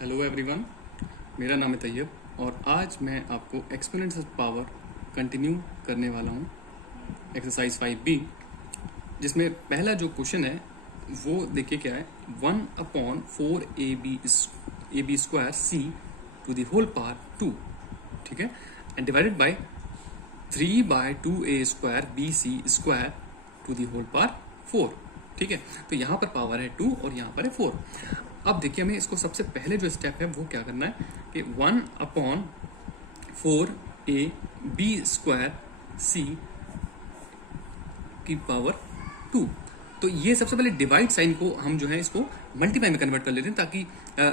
Hello everyone, मेरा नाम है तैयब और आज मैं आपको एक्सपोनेंशियल पावर कंटिन्यू करने वाला हूँ एक्सरसाइज 5B, जिसमें पहला जो क्वेश्चन है वो देखिए क्या है। 1/4 AB square C to the whole power 2, ठीक है, and divided by 3/2A square BC square to the whole power 4, ठीक है। तो यहाँ पर पावर है 2 और यहाँ पर है 4। अब देखिए हमें इसको सबसे पहले जो स्टेप है वो क्या करना है कि 1/4AB स्क्वायर C की पावर 2। तो ये सबसे पहले डिवाइड साइन को हम जो है इसको मल्टीप्लाई में कन्वर्ट कर लेते हैं ताकि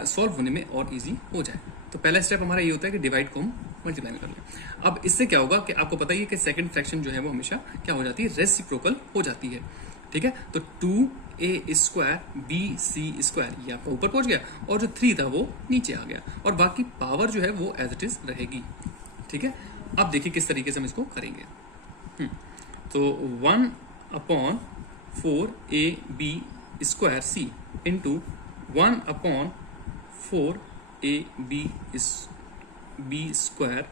सॉल्व होने में और इजी हो जाए। तो पहला स्टेप हमारा ये होता है कि डिवाइड को हम मल्टीप्लाई में कर लें। अब इससे क्या होगा कि आपको पता ही है कि सेकंड फ्रैक्शन जो है वो हमेशा क्या हो जाती है, रेसिप्रोकल हो जाती है, ठीक है। तो 2A स्क्वायर BC स्क्वायर ये आपका ऊपर पहुंच गया और जो 3 था वो नीचे आ गया और बाकी पावर जो है वो एज इट इज रहेगी, ठीक है। अब देखिए किस तरीके से हम इसको करेंगे। तो 1/4AB square C into 1/4AB square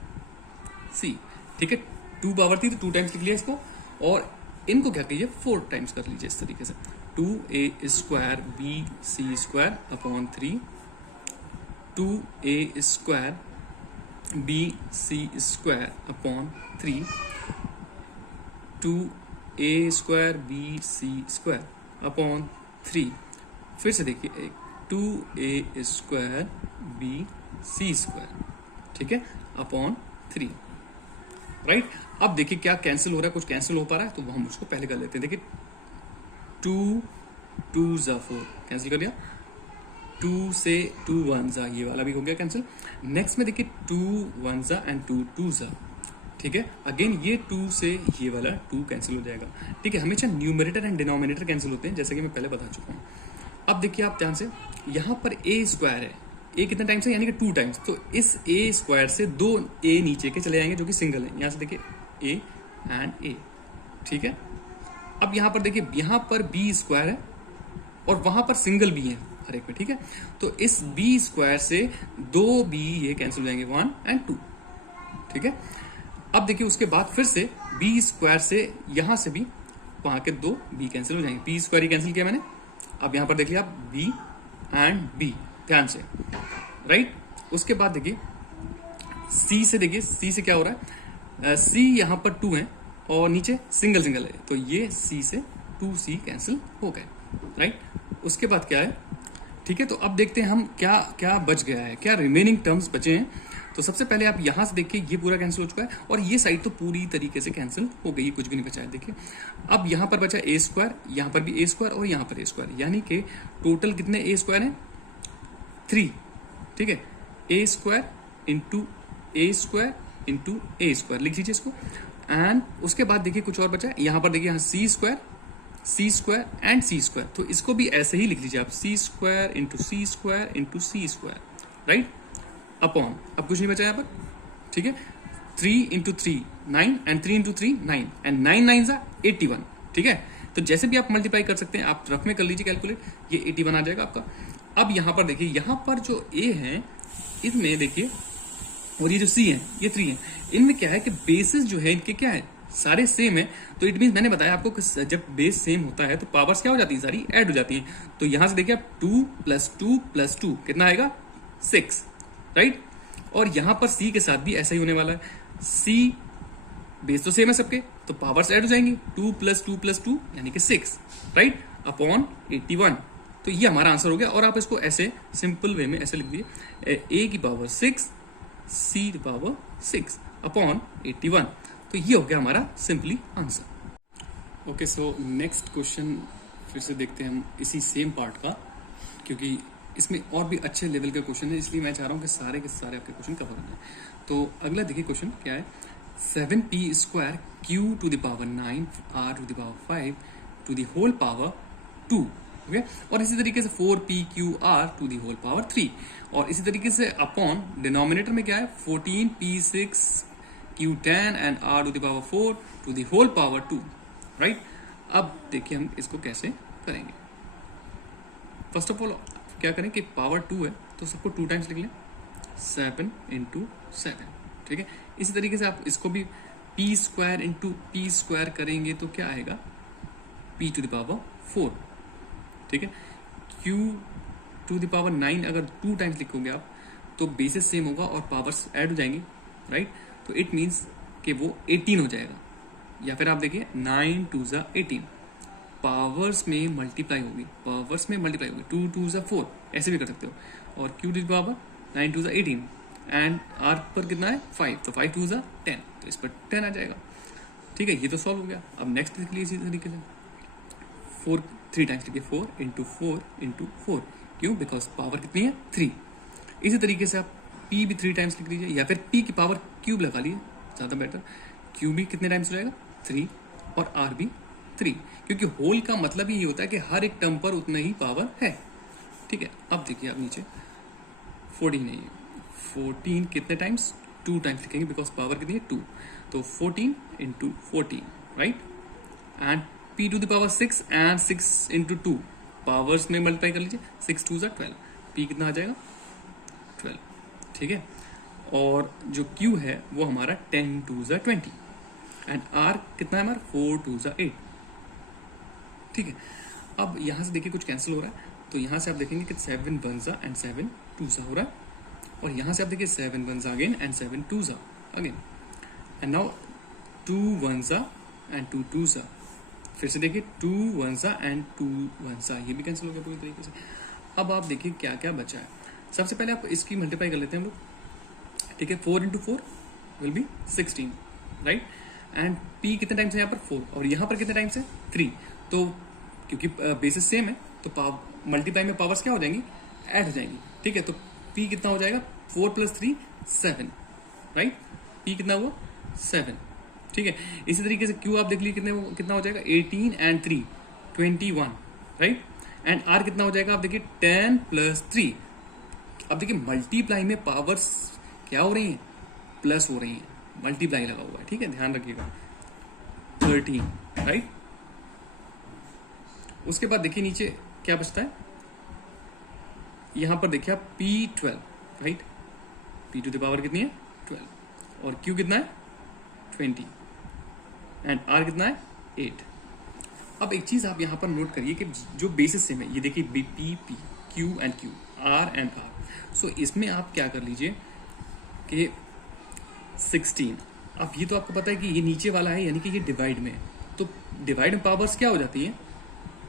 C, ठीक है। 2 पावर थी तो 2 टाइम्स लिख लिया इसको और इनको क्या कीजिए 4 टाइम्स कर लीजिए इस तरीके से। 2A square BC square upon 3, 2A square BC square upon 3, 2A square BC square upon 3, फिर से देखिए 2A स्क्वायर BC स्क्वायर, ठीक है, अपॉन 3, राइट। अब देखिए क्या कैंसिल हो रहा है, कुछ कैंसिल हो पा रहा है तो हम उसको पहले कर लेते हैं। देखिए 2 2 ज़ा 4 कैंसिल कर दिया, 2 से 2 1 ज़ा ये वाला भी हो गया कैंसिल। नेक्स्ट में देखिए 2 1 ज़ा एंड 2 2 ज़ा, ठीक है। अगेन ये 2 से ये वाला 2 कैंसिल हो जाएगा, ठीक है। हमेशा न्यूमरेटर एंड डिनोमिनेटर कैंसिल होते हैं जैसे कि मैं पहले बता चुका हूँ। अब देखिए आप ध्यान से, यहाँ पर A स्क्वायर है, A कितना टाइम्स है यानी कि 2 टाइम्स, तो इस A स्क्वायर से 2 A नीचे के चले जाएंगे जो कि सिंगल है। यहाँ से देखिए A एंड A, ठीक है। अब यहाँ पर देखिए यहाँ पर B स्क्वायर है और वहां पर सिंगल B है हर एक में, ठीक है। तो इस B स्क्वायर से 2 B ये कैंसिल हो जाएंगे 1 एंड 2, ठीक है। अब देखिए उसके बाद फिर से B स्क्वायर से यहां से भी वहां के 2 B कैंसिल हो जाएंगे। B स्क्वायर ही कैंसिल किया मैंने। अब यहां पर देखिए आप B एंड B ध्यान से, राइट। उसके बाद देखिए C से, देखिए C से क्या हो रहा है, C यहाँ पर 2 है और नीचे सिंगल सिंगल है, तो ये C से 2C कैंसिल हो गए, राइट। उसके बाद क्या है, ठीक है। तो अब देखते हैं हम क्या क्या बच गया है, क्या रिमेनिंग टर्म्स बचे हैं। तो सबसे पहले आप यहां से देखिए ये पूरा कैंसिल हो चुका है और ये साइड तो पूरी तरीके से कैंसिल हो गई, कुछ भी नहीं बचा है। देखिए अब यहां पर बचा A स्क्वायर, यहां पर भी A स्क्वायर और यहां पर A स्क्वायर, यानी कि टोटल कितने A स्क्वायर है 3, ठीक है। A square into A square into A square लिख लीजिए इसको। एंड उसके बाद देखिए कुछ और बचा है, यहां पर देखिए यहाँ C square and C square, तो इसको भी ऐसे ही लिख लीजिए आप, C square into C square into C square, right, upon, अब कुछ नहीं बचा यहाँ पर, ठीक है। 3 इंटू 3 9 एंड 3 इंटू 3 9 एंड 9 9 ज़ा 81, ठीक है। तो जैसे भी आप मल्टीप्लाई कर सकते हैं, आप रफ में कर लीजिए कैलकुलेट, ये 81 आ जाएगा आपका। अब यहाँ पर देखिए, यहाँ पर जो A है इसमें देखिए और ये जो C है ये 3 है, इनमें क्या है कि बेसिस जो है इनके क्या है सारे सेम है। तो इट मीन मैंने बताया आपको कि जब बेस सेम होता है तो पावर्स क्या हो जाती है, सारी ऐड हो जाती है। तो यहां से देखिए आप 2 + 2 + 2 कितना आएगा 6, राइट। और यहां पर C के साथ भी ऐसा ही होने वाला है, C बेस तो सेम है सबके, तो पावर्स ऐड हो जाएंगी, 2 + 2 + 2 यानी कि 6, राइट, अपॉन 81। तो ये हमारा आंसर हो गया। और आप इसको ऐसे सिंपल वे में ऐसे लिख दीजिए, A की पावर 6 C की पावर 6 अपॉन 81। तो ये हो गया हमारा simply answer. Okay, so next question फिर से देखते हैं हम इसी सेम पार्ट का, क्योंकि इसमें और भी अच्छे लेवल के क्वेश्चन है, इसलिए मैं चाह रहा हूँ कि सारे के सारे आपके क्वेश्चन कवर हो जाए। तो अगला देखिए क्वेश्चन क्या है, 7P square Q to the power 9 R to the power 5 to the whole power 2, okay. और इसी तरीके से 4PQR to the whole power 3, और इसी तरीके से अपॉन डिनोमिनेटर में क्या है 14P6Q10 and R to the power 4 to the whole power 2, right. अब देखिए हम इसको कैसे करेंगे। फर्स्ट ऑफ ऑल क्या करें कि पावर 2 है तो सबको 2 टाइम्स लिख लें, 7 इंटू 7, ठीक है। इसी तरीके से आप इसको भी P square into P square करेंगे तो क्या आएगा, p टू द पावर 4, ठीक है। q टू द पावर 9 अगर 2 टाइम्स लिखोगे आप तो बेसिस सेम होगा और पावर्स ऐड हो जाएंगी, राइट। तो इट मीन्स कि वो 18 हो जाएगा। या फिर आप देखिए 9 2 ज़ा 18, पावर्स में मल्टीप्लाई होगी, 2 2 ज़ा 4, ऐसे भी कर सकते हो। और q टू द पावर 9 2 ज़ा 18 एंड r पर कितना है 5, तो 5 2 ज़ा 10, तो इस पर 10 आ जाएगा, ठीक है। ये तो सॉल्व हो गया। अब नेक्स्ट देख लीजिए इसी तरीके से 4 3 टाइम्स लिखिए, 4 इंटू 4 इंटू 4, क्यों, बिकॉज पावर कितनी है 3। इसी तरीके से आप p भी 3 टाइम्स लिख लीजिए, या फिर p की पावर क्यूब लगा लीजिए, ज़्यादा बेटर। q भी कितने टाइम्स हो जाएगा 3 और r भी 3, क्योंकि होल का मतलब ही ये होता है कि हर एक टर्म पर उतना ही पावर है, ठीक है। अब देखिए आप नीचे 14 नहीं है, 14 कितने टाइम्स 2 टाइम्स लिखेंगे, बिकॉज पावर कितनी है 2, तो 14 into 14, right. And p to the power 6 and 6 into 2, powers में मल्टीप्लाई कर लीजिए, 6 2 ज़ा 12, p कितना आ जाएगा 12, ठीक है। और जो q है वो हमारा 10 2 ज़ा 20 एंड r कितना है हमारा 4 2 ज़ा 8, ठीक है। अब यहाँ से देखिए कुछ कैंसिल हो रहा है, तो यहाँ से आप देखेंगे कि 7 1 ज़ा एंड 7 2 ज़ा हो रहा है, और यहाँ से आप देखिए 7 1 ज़ा अगेन एंड 7 2 ज़ा अगेन, एंड नाउ 2 1 ज़ा एंड 2 2 ज़ा, फिर से देखिए 2 1 ज़ा एंड 2 1 ज़ा, ये भी कैंसिल हो गया पूरी तरीके से। अब आप देखिए क्या क्या बचा है। सबसे पहले आप इसकी मल्टीप्लाई कर लेते हैं हम लोग, ठीक है। 4 into 4 will be 16, right. And p कितने टाइम्स है यहाँ पर 4, और यहाँ पर कितने टाइम्स है 3, तो क्योंकि बेसिस सेम है तो मल्टीप्लाई में पावर्स क्या हो जाएंगी, ऐड हो जाएंगी, ठीक है। तो p कितना हो जाएगा 4 + 3 7, राइट। p कितना हुआ 7, ठीक है। इसी तरीके से q आप देख लीजिए कितना हो जाएगा 18 एंड 3 21, राइट। एंड r कितना हो जाएगा आप देखिए 10 + 3। अब देखिए मल्टीप्लाई में पावर्स क्या हो रही हैं, प्लस हो रही हैं, मल्टीप्लाई लगा हुआ है, ठीक है, ध्यान रखिएगा 13, राइट। उसके बाद देखिए नीचे क्या बचता है, यहां पर देखिए आप p12, right. p to the power कितनी है 12, और q कितना है 20 एंड r कितना है 8। अब एक चीज आप यहां पर नोट करिए कि जो बेसिस सेम है, ये देखिए p p q and q, r and r, सो इसमें आप क्या कर लीजिए कि 16, अब ये तो आपको पता है कि ये नीचे वाला है, यानी कि ये डिवाइड में है, तो डिवाइड में पावर्स क्या हो जाती है,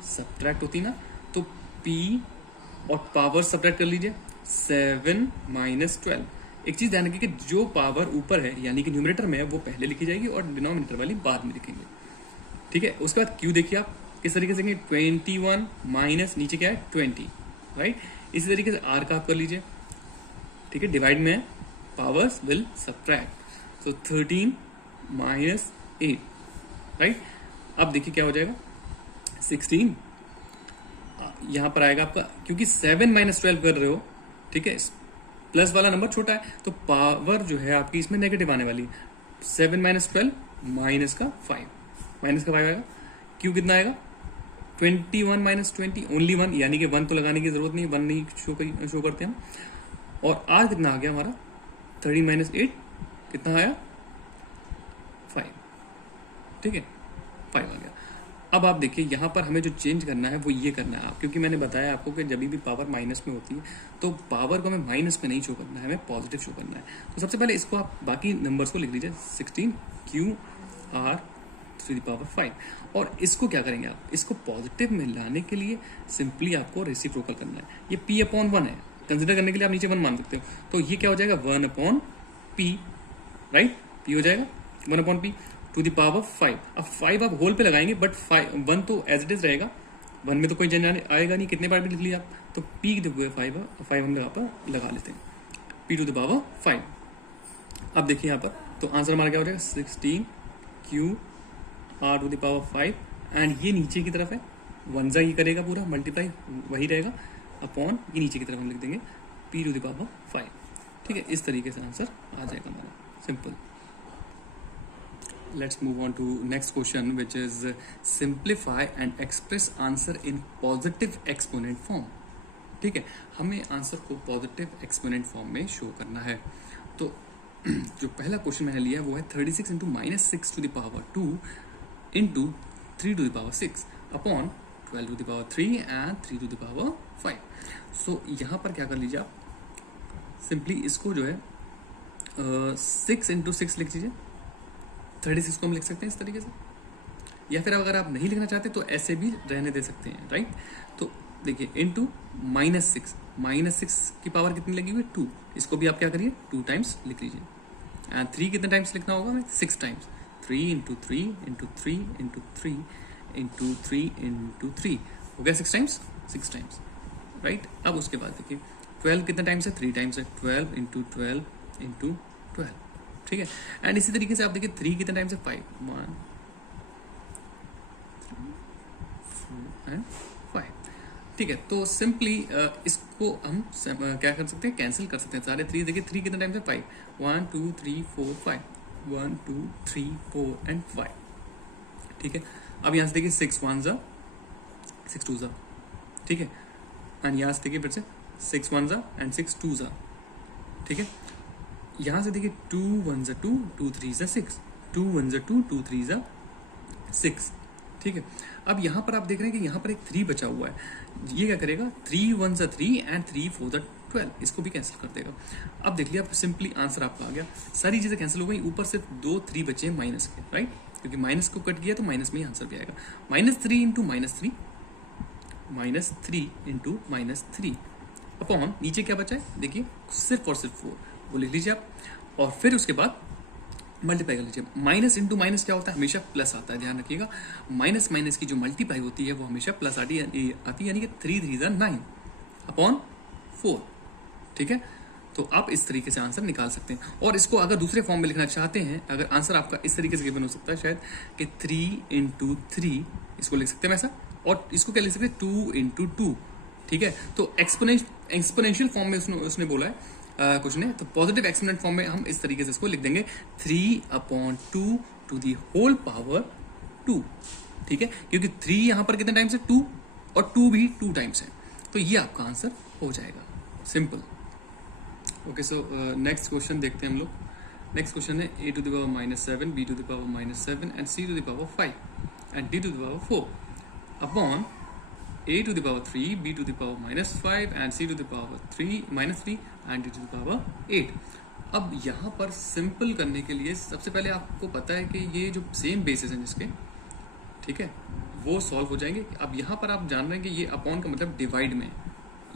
सब्ट्रैक्ट होती ना, तो p और पावर सब्ट्रैक्ट कर लीजिए, 7 - 12। एक चीज ध्यान रखिए कि जो पावर ऊपर है यानी कि न्यूमरेटर में है वो पहले लिखी जाएगी और डिनोमिनेटर वाली बाद में लिखेंगे, ठीक है। उसके बाद q देखिए आप किस तरीके से 21 माइनस नीचे क्या है 20, राइट। इसी तरीके से r का आप कर लीजिए, ठीक है, डिवाइड में पावर्स विल सब्ट्रैक्ट, तो 13 - 8, राइट। अब देखिए क्या हो जाएगा 16, यहां पर आएगा आपका, क्योंकि 7 - 12 कर रहे हो, ठीक है, प्लस वाला नंबर छोटा है तो पावर जो है आपकी इसमें नेगेटिव आने वाली है, 7 - 12 माइनस का 5 आएगा। क्यू कितना आएगा 21 - 20, ओनली 1, यानी कि 1 तो लगाने की जरूरत नहीं, 1 नहीं शो करते हम। और आर कितना आ गया हमारा 13 - 8 कितना आया 5, ठीक है, 5 आ गया। अब आप देखिए यहाँ पर हमें जो चेंज करना है वो ये करना है, क्योंकि मैंने बताया आपको कि जब भी पावर माइनस में होती है तो पावर को हमें माइनस में नहीं शो करना है, हमें पॉजिटिव शो करना है। तो सबसे पहले इसको आप बाकी नंबर्स को लिख लीजिए 16 q r to the power 5, और इसको क्या करेंगे आप, इसको पॉजिटिव में लाने के लिए सिंपली आपको रेसिप्रोकल करना है। ये p/1 है, कंसिडर करने के लिए आप नीचे 1 मान सकते हो, तो ये क्या हो जाएगा 1/p, राइट, p हो जाएगा 1/p टू द पावर 5। अब 5 आप होल पे लगाएंगे, बट 1 तो एज इट इज रहेगा, 1 में तो कोई चेंज आएगा नहीं, कितने बार भी लिख लिया आप, तो p की जगह 5 हम यहाँ पर लगा लेते हैं, p टू द पावर 5। अब देखिए यहाँ पर तो आंसर हमारा क्या हो जाएगा 16 q r to the power 5, and ये नीचे की तरफ है 1 जा ये करेगा पूरा मल्टीप्लाई वही रहेगा अपॉन ये नीचे की तरफ हम लिख देंगे p टू द पावर 5, ठीक है। इस तरीके से आंसर आ जाएगा हमारा, simple. Let's move on to next question, which is simplify and express answer in positive exponent form. ठीक है, हमें आंसर को पॉजिटिव एक्सपोनेंट फॉर्म में शो करना है। तो जो पहला क्वेश्चन मैंने लिया वो है 36 into -6 to the power 2 into 3 to the power 6 upon 12 to the power 3 and 3 to the power 5। So यहाँ पर क्या कर लीजिए आप, सिंपली इसको जो है 6 इंटू 6 लिख लीजिए। 36 को हम लिख सकते हैं इस तरीके से, या फिर अगर आप नहीं लिखना चाहते तो ऐसे भी रहने दे सकते हैं, राइट। तो देखिए इंटू -6 की पावर कितनी लगी हुई है 2, इसको भी आप क्या करिए 2 टाइम्स लिख लीजिए। एंड 3 कितने टाइम्स लिखना होगा हमें 6 times, 3 into 3 into 3 into 3 into 3 into 3 हो गया 6 टाइम्स, 6 टाइम्स, राइट। अब उसके बाद देखिए 12 कितने टाइम्स है 3 टाइम्स है, 12 इंटू 12 इंटू 12, ठीक है। एंड इसी तरीके से आप देखिए 3 कितने टाइम्स है 5, 1 3 4 एंड 5, ठीक है। तो सिंपली इसको हम क्या कर सकते हैं, कैंसिल कर सकते हैं सारे 3। देखिए 3 कितने टाइम्स है 5, 1 2 3 4 5, 1 2 3 4 एंड 5, ठीक है। अब यहाँ से देखिए 6 1 जा 6 2 जा, ठीक है। एंड यहाँ से देखिए फिर से 6 1 जा एंड 6 2 जा, ठीक है। यहाँ से देखिए 2 1 जा 2, 2 3 जा 6, 2 1 जा 2, 2 3 जा 6, ठीक है। अब यहाँ पर आप देख रहे हैं कि यहाँ पर एक 3 बचा हुआ है, ये क्या करेगा 3 1 जा 3 एंड 3 4 जा 12, इसको भी कैंसिल कर देगा। अब देख लिया आप, सिंपली आंसर आपका आ गया, सारी चीजें कैंसिल हो गई, ऊपर सिर्फ 2 3 बचे हैं माइनस के, राइट, क्योंकि माइनस को कट किया तो माइनस में ही आंसर भी आएगा। -3 इंटू -3 -3 इंटू -3 अपॉन नीचे क्या बचा है देखिए सिर्फ और सिर्फ 4, वो लिख लीजिए आप, और फिर उसके बाद मल्टीप्लाई कर लीजिए। माइनस इंटू माइनस क्या होता है, हमेशा प्लस आता है, ध्यान रखिएगा। माइनस माइनस की जो मल्टीप्लाई होती है वो हमेशा प्लस आती है, यानी कि 3 3 जा 9 अपॉन 4, ठीक है। तो आप इस तरीके से आंसर निकाल सकते हैं। और इसको अगर दूसरे फॉर्म में लिखना चाहते हैं, अगर आंसर आपका इस तरीके से गिवन हो सकता है शायद कि 3 इंटू 3, इसको लिख सकते हैं ऐसा, और इसको क्या लिख सकते हैं 2 इंटू 2, ठीक है। तो एक्सपोनेंशियल फॉर्म में उसने बोला है कुछ ने, तो पॉजिटिव एक्सपोनेंट फॉर्म में हम इस तरीके से इसको लिख देंगे 3/2 टू दी होल पावर 2, ठीक है, क्योंकि 3 यहां पर कितने टाइम्स है 2 और 2 भी 2 टाइम्स है, तो ये आपका आंसर हो जाएगा, simple. Okay, so next question देखते हैं हम लोग। नेक्स्ट क्वेश्चन है a to the power -7, b to the power -7 and c to the power 5 and d to the power 4 upon a to the power 3, b to the power -5 and c to the power -3 and d to the power 8। अब यहाँ पर simple करने के लिए सबसे पहले आपको पता है कि ये जो सेम बेसिस हैं जिसके, ठीक है, वो सॉल्व हो जाएंगे। अब यहाँ पर आप जान रहे हैं कि ये अपॉन का मतलब डिवाइड में,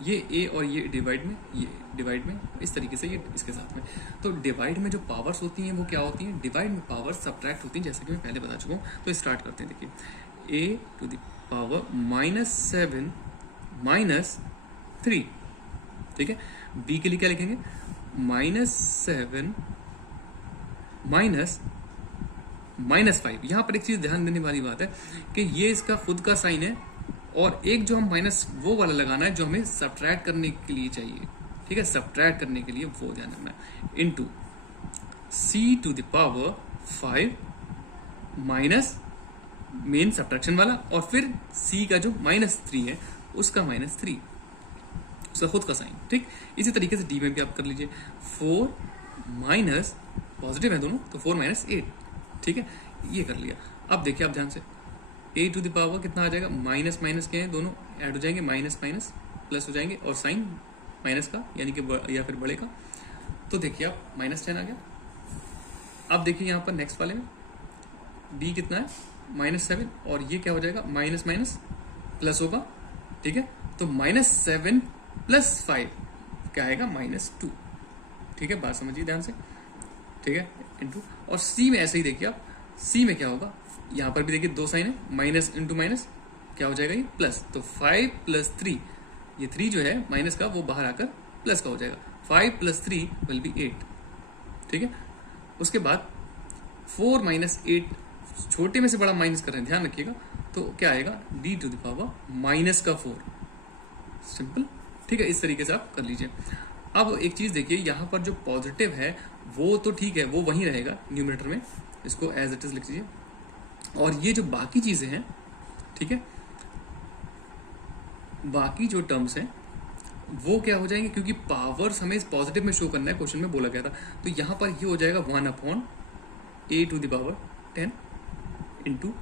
ये a और ये डिवाइड में, ये डिवाइड में, इस तरीके से ये इसके साथ में। तो डिवाइड में जो पावर्स होती हैं वो क्या होती हैं, डिवाइड में पावर सब्ट्रैक्ट होती हैं, जैसे कि मैं पहले बता चुका हूँ। तो स्टार्ट करते हैं, देखिए a टू द पावर -7 -3, ठीक है। b के लिए क्या लिखेंगे -7 -5। यहां पर एक चीज ध्यान देने वाली बात है कि ये इसका खुद का साइन है, और एक जो हम माइनस वो वाला लगाना है जो हमें सब्ट्रैक्ट करने के लिए चाहिए, ठीक है, सब्ट्रैक्ट करने के लिए वो ध्यान रखना है, into c to the power 5 minus main subtraction वाला, और फिर c का जो -3 है उसका -3, उसका खुद का साइन, ठीक। इसी तरीके से d में भी आप कर लीजिए 4 माइनस, पॉजिटिव है दोनों तो 4 -8, ठीक है, ये कर लिया। अब देखिए आप ध्यान से a टू द पावर कितना आ जाएगा, माइनस माइनस के हैं दोनों ऐड हो जाएंगे, माइनस माइनस प्लस हो जाएंगे, और साइन माइनस का यानी कि या फिर बड़े का, तो देखिए आप -10 आ गया। अब देखिए यहाँ पर नेक्स्ट वाले में b कितना है -7, और ये क्या हो जाएगा माइनस माइनस प्लस होगा, ठीक है। तो -7 + 5 क्या आएगा -2, ठीक है, बात समझिए ध्यान से, ठीक है, इनटू, और c में ऐसे ही देखिए आप, c में क्या होगा, यहाँ पर भी देखिए 2 साइन है, माइनस इंटू माइनस क्या हो जाएगा ये प्लस, तो 5 + 3, ये 3 जो है माइनस का वो बाहर आकर प्लस का हो जाएगा, 5 + 3 विल बी 8, ठीक है। उसके बाद 4 - 8, छोटे में से बड़ा माइनस कर रहे हैं, ध्यान रखिएगा, तो क्या आएगा d to the power -4, simple, ठीक है। इस तरीके से आप कर लीजिए। अब एक चीज देखिए, यहाँ पर जो पॉजिटिव है वो तो ठीक है, वो वहीं रहेगा न्यूमरेटर में, इसको एज इट इज लिख लीजिए, और ये जो बाकी चीजें हैं, ठीक है, बाकी जो टर्म्स हैं वो क्या हो जाएंगे, क्योंकि पावर्स हमें पॉजिटिव में शो करना है, क्वेश्चन में बोला गया था, तो यहाँ पर ये हो जाएगा 1/a⁻10 इंटू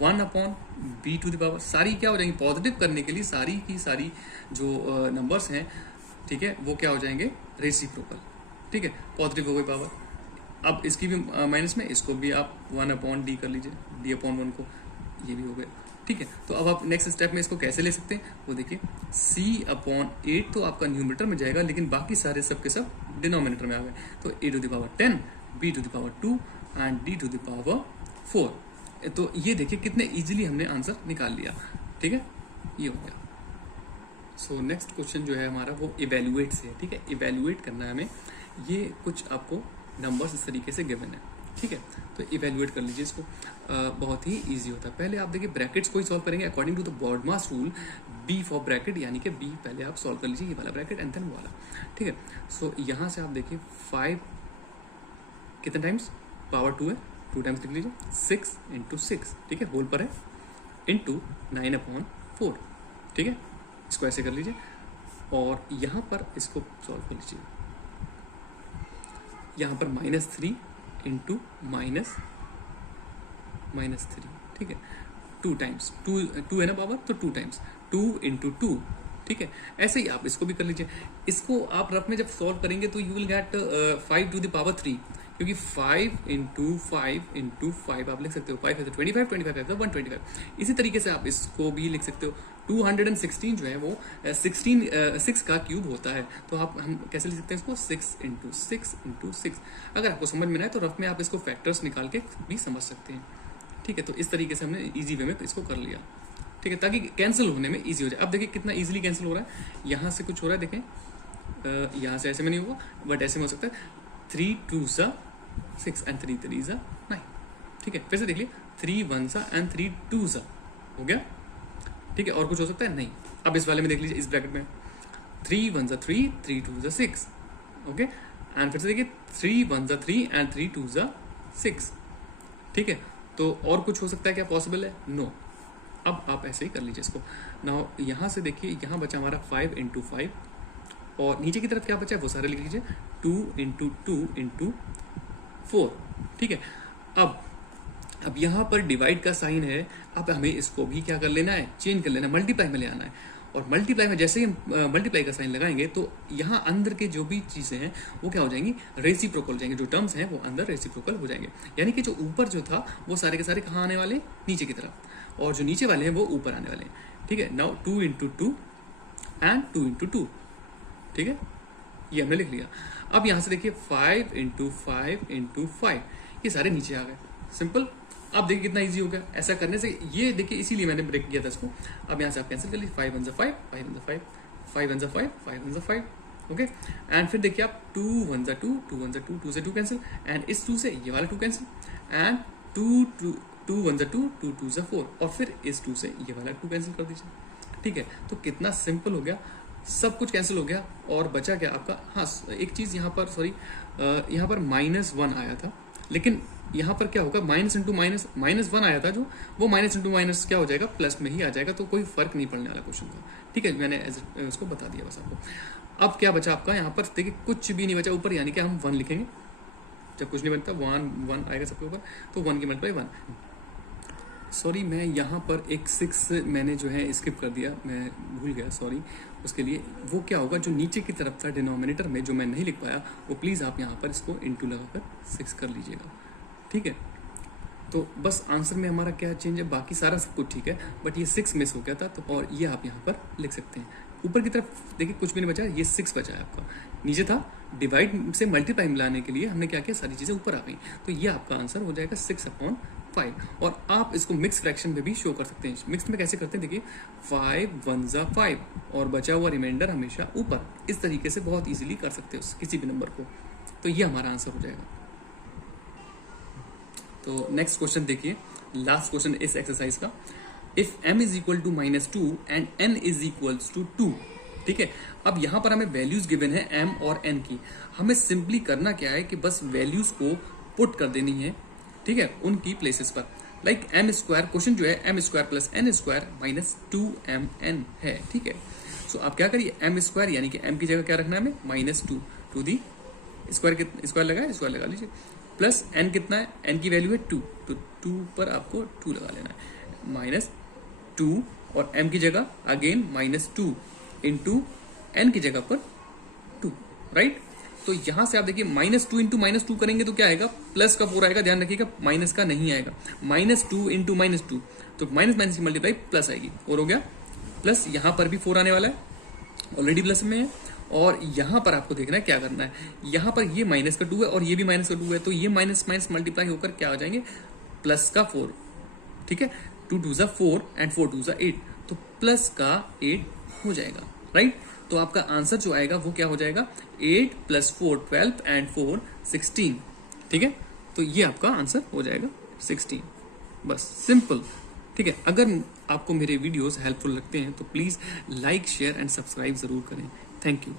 1/b⁻, सारी क्या हो जाएंगी पॉजिटिव करने के लिए, सारी की सारी जो नंबर्स हैं, ठीक है, वो क्या हो जाएंगे रेसिप्रोकल, ठीक है, पॉजिटिव हो गई पावर। अब इसकी भी माइनस में, इसको भी आप 1/d कर लीजिए, d/1 को, ये भी हो गया, ठीक है। तो अब आप नेक्स्ट स्टेप में इसको कैसे ले सकते हैं, वो देखिए, c/8 तो आपका न्यूमरेटर में जाएगा, लेकिन बाकी सारे सब के सब डिनोमिनेटर में आ गए, तो a⁻10, b⁻2 एंड d⁻4। तो ये देखिए कितने इजीली हमने आंसर निकाल लिया, ठीक है, ये हो गया। सो नेक्स्ट क्वेश्चन जो है हमारा वो इवेल्युएट से है, ठीक है, इवेल्युएट करना है हमें, ये कुछ आपको नंबर्स इस तरीके से गिवन है, ठीक है, तो इवेल्युएट कर लीजिए इसको, बहुत ही इजी होता है। पहले आप देखिए ब्रैकेट्स को ही सॉल्व करेंगे according to the BODMAS rule, B for bracket, यानी कि बी पहले आप सॉल्व कर लीजिए, ये वाला ब्रैकेट एंड देन वो वाला, ठीक है। सो यहाँ से आप देखिए 5 कितने टाइम्स, पावर 2 है, 2 टाइम्स लिख लीजिए, 6 इंटू 6, ठीक है, होल पर है, इंटू 9/4, ठीक है, इसको ऐसे कर लीजिए, और यहाँ पर इसको सॉल्व कर लीजिए, यहाँ पर -3 इंटू -3, ठीक है, 2 टाइम्स, 2 है ना पावर, तो 2 टाइम्स, 2 इंटू 2, ठीक है। ऐसे ही आप इसको भी कर लीजिए, इसको आप रफ में जब सॉल्व करेंगे तो यू विल गेट 5⁻3, क्योंकि 5 इंटू 5 आप लिख सकते हो, 5 है तो 25, 25 है तो 125। इसी तरीके से आप इसको भी लिख सकते हो, 216 जो है वो 6 का क्यूब होता है, तो हम कैसे लिख सकते हैं इसको, 6 इंटू 6 इंटू 6। अगर आपको समझ में ना आए तो रफ में आप इसको फैक्टर्स निकाल के भी समझ सकते हैं, ठीक है। तो इस तरीके से हमने इजी वे में इसको कर लिया, ठीक है, ताकि कैंसिल होने में इजी हो जाए। अब देखिए कितना इजीली कैंसिल हो रहा है, यहाँ से कुछ हो रहा है, देखें, यहाँ से ऐसे में नहीं होगा, बट ऐसे में हो सकता है, 3 2s 6 एंड 3 3s 9, ठीक है। फिर से देख लिए, 3 1s एंड 3 2s हो गया, ठीक है। और कुछ हो सकता है नहीं। अब इस वाले में देख लीजिए, इस ब्रैकेट में 3 1s 3, 3 2s 6, ओके, एंड फिर से देखिए 3 1s 3 एंड 3 2s 6, ठीक है। तो और कुछ हो सकता है क्या, पॉसिबल है, नो। अब आप ऐसे ही कर लीजिए इसको। नाउ यहाँ से देखिए, यहाँ बचा हमारा 5 इंटू 5, और नीचे की तरफ क्या बचा है वो सारे लिख लीजिए, 2 इंटू 2 इंटू 4, ठीक है। अब यहाँ पर डिवाइड का साइन है, अब हमें इसको भी क्या कर लेना है, चेंज कर लेना है, मल्टीप्लाई में ले आना है। और मल्टीप्लाई में जैसे ही मल्टीप्लाई का साइन लगाएंगे तो यहाँ अंदर के जो भी चीज़ें हैं वो क्या हो जाएंगी, रेसिप्रोकल हो जाएंगे, जो टर्म्स हैं वो अंदर रेसिप्रोकल हो जाएंगे। यानी कि जो ऊपर जो था वो सारे के सारे कहाँ आने वाले, नीचे की तरफ, और जो नीचे वाले हैं वो ऊपर आने वाले हैं, ठीक है। नाउ 2 इंटू 2 एंड 2 इंटू 2, ठीक है, ये हमने लिख लिया। अब यहाँ से देखिए 5 इंटू 5 इंटू 5, ये सारे नीचे आ गए, सिंपल। अब देखिए कितना इजी हो गया ऐसा करने से, ये देखिए इसीलिए मैंने ब्रेक किया था इसको। अब यहाँ से आप कैंसिल कर लीजिए, 5 1 5, 5 1 5, 5 1 5, 5 1 5, ओके। एंड फिर देखिए आप 2 1 2, 2 1 2, 2 से 2 कैंसिल, एंड इस 2 से ये वाला 2 कैंसिल, एंड 2 1 2, 2 2 4, और फिर इस 2 से ये वाला 2 कैंसिल कर दीजिए, ठीक है। तो कितना सिंपल हो गया, सब कुछ कैंसिल हो गया, और बचा क्या आपका, हाँ एक चीज़ यहाँ पर, सॉरी, यहाँ पर -1 आया था, लेकिन यहाँ पर क्या होगा, माइनस इंटू माइनस, -1 आया था जो, वो माइनस इंटू माइनस क्या हो जाएगा, प्लस में ही आ जाएगा, तो कोई फर्क नहीं पड़ने वाला क्वेश्चन का, ठीक है। मैंने उसको बता दिया बस आपको। अब क्या बचा आपका यहाँ पर, देखिए कुछ भी नहीं बचा ऊपर, यानी कि हम 1 लिखेंगे, जब कुछ नहीं बनता 1 आएगा सबके ऊपर, तो 1 की मल्टीप्लाई 1। सॉरी, मैं यहाँ पर एक 6 मैंने जो है स्किप कर दिया, मैं भूल गया, सॉरी उसके लिए। वो क्या होगा, जो नीचे की तरफ था डिनोमिनेटर में, जो मैं नहीं लिख पाया, वो प्लीज़ आप यहाँ पर इसको इंटू लगाकर 6 कर लीजिएगा, ठीक है। तो बस आंसर में हमारा क्या चेंज है, बाकी सारा सब कुछ ठीक है, बट ये 6 मिस हो गया था, तो और ये आप यहाँ पर लिख सकते हैं। ऊपर की तरफ देखिए कुछ भी नहीं बचा, ये 6 बचा है आपका, नीचे था डिवाइड से मल्टीप्लाई में लाने के लिए हमने क्या किया, सारी चीज़ें ऊपर आ गई, तो ये आपका आंसर हो जाएगा 6/5। और आप इसको मिक्स फ्रैक्शन में भी शो कर सकते हैं। मिक्स में कैसे करते हैं, देखिए 5 1 5, और बचा हुआ रिमाइंडर हमेशा ऊपर, इस तरीके से बहुत इजीली कर सकते हो किसी भी नंबर को, तो ये हमारा आंसर हो जाएगा। तो नेक्स्ट क्वेश्चन देखिए, लास्ट क्वेश्चन इस एक्सरसाइज का, if m is equal to -2 and n is equals to 2, ठीक है। अब यहाँ पर हमें वैल्यूज गिवन है m और n की, हमें सिंपली करना क्या है कि बस वैल्यूज को पुट कर देनी है, ठीक है, उनकी प्लेसेस पर। लाइक m स्क्वायर, क्वेश्चन जो है m square plus n square -2mn है, ठीक है। सो आप क्या करिए एम स्क्वायर यानी कि एम की जगह क्या रखना है हमें -2 टू दी स्क्वायर लगा लीजिए प्लस एन कितना है, एन की वैल्यू है 2 तो 2 पर आपको 2 लगा लेना है -2 और m की जगह अगेन -2 इंटू एन की जगह पर 2 राइट। तो यहां से आप देखिए -2 इंटू -2 करेंगे तो क्या आएगा प्लस का 4 आएगा, ध्यान रखिएगा माइनस का नहीं आएगा। -2 इंटू -2 तो माइनस की मल्टीप्लाई प्लस आएगी और हो गया प्लस। यहां पर भी 4 आने वाला है, ऑलरेडी प्लस में है। और यहां पर आपको देखना है क्या करना है, यहां पर ये माइनस का 2 है और ये भी माइनस का 2 है, तो ये माइनस मल्टीप्लाई होकर क्या हो जाएंगे प्लस का 4। ठीक है, 2 2 ज़ा 4 एंड 4 2 ज़ा 8 तो प्लस का 8 हो जाएगा राइट। तो आपका आंसर जो आएगा वो क्या हो जाएगा 8 + 4 12 एंड 4 16। ठीक है, तो ये आपका आंसर हो जाएगा 16, बस सिंपल। ठीक है, अगर आपको मेरे वीडियोस हेल्पफुल लगते हैं तो please like share and subscribe जरूर करें। Thank you.